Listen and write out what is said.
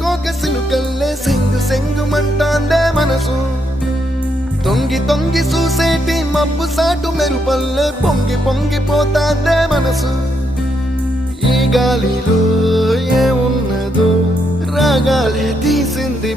కోక సిలుకల్లే సెంగు సెంగు మంటాందే మనసు తొంగి తొంగి చూసేటి మబ్బు సాటు మెరుపల్లే పొంగి పొంగిపోతాందే మనసు ఈ గాలిలో ఏమున్నదో రాగాలే తీసింది